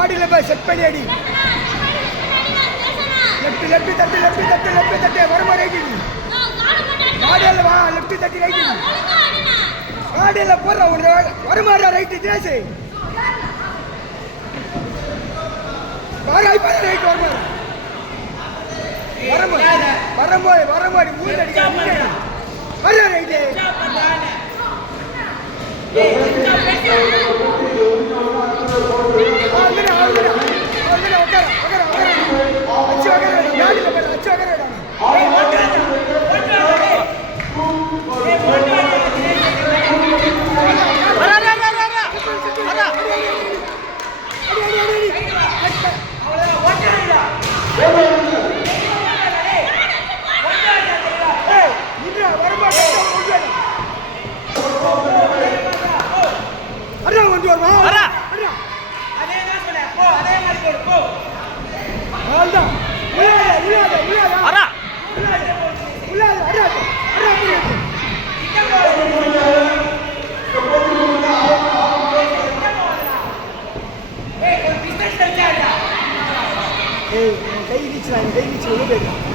காடியில போய் செட் பண்ணி அடி. லெஃப்ட் லெஃப்ட் தட்டு லெஃப்ட் தட்டு லெஃப்ட் தட்டு வரமா ரைட்டு. காடியில வா லெஃப்ட் தட்டு ரைட்டு. காடியில போற ஒரு வரமாடா ரைட்டு தேசு. பாராய் பாராய் ரைட் வரமா. வரமாடி மூணு அடி. வர ரைட்டு.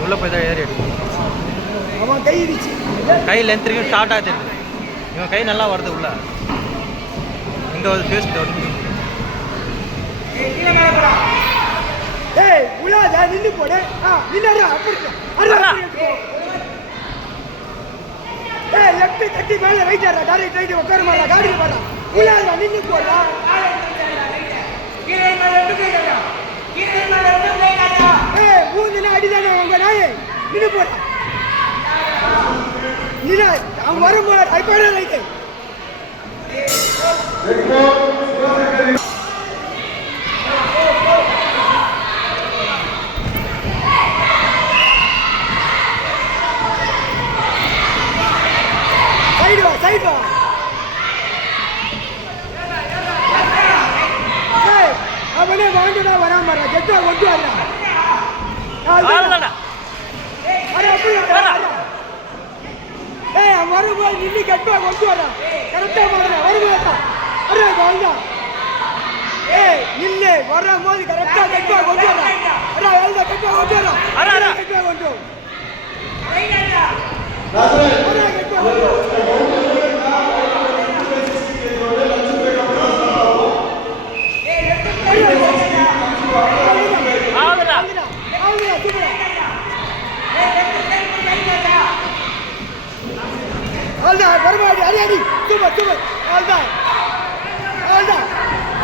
உள்ள போய் தான் ஏறி அவன் கை இடிச்சு கை லென்த் இருக்கு ஷார்ட் ஆகுது. இவன் கை நல்லா வருது உள்ள. இங்க ஒரு ஃபேஸ் வருது. ஏய் உலாதா நின்னு போடு. நின்னடா அப்படி. அரடா. ஏய் லெஃப்ட் தட்டி மேல ரைட் ஆறா. Direct right உட்காருமாடா. காடில போடா. உலாதா நின்னு போடா. கீழே மேல ரெண்டு கைடா. கீழே மேல ரெண்டு கைடா. ஏய் மூணுல அடிதானே உங்க நாயே. நின்னு போடா. நின்னா அவன் வரும்போது ஐபாட ரைட். சைடு வா. ஏய் அவனே வாண்டடா வராமறா. ஜெட்டா கொண்டு வரடா. ஆளடா. அரே அப்படியே வரடா. ஏய் அவன் வரும்போது நின்னு கட்டா கொண்டு வரடா. கரெக்ட்டா வரடா. வரும்போது அரே வாண்டா. ஏய் நின்னு வரும்போது கரெக்ட்டா கட்டா கொண்டு வரடா. அரே எழுத கட்டா கொண்டு வரடா. அரே கட்டா கொண்டு. ரைடா. அரே கட்டா கொண்டு. வருமாடி அடி அடி சூப்பர் ஆல்தான்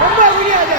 ரொம்ப முடியாது.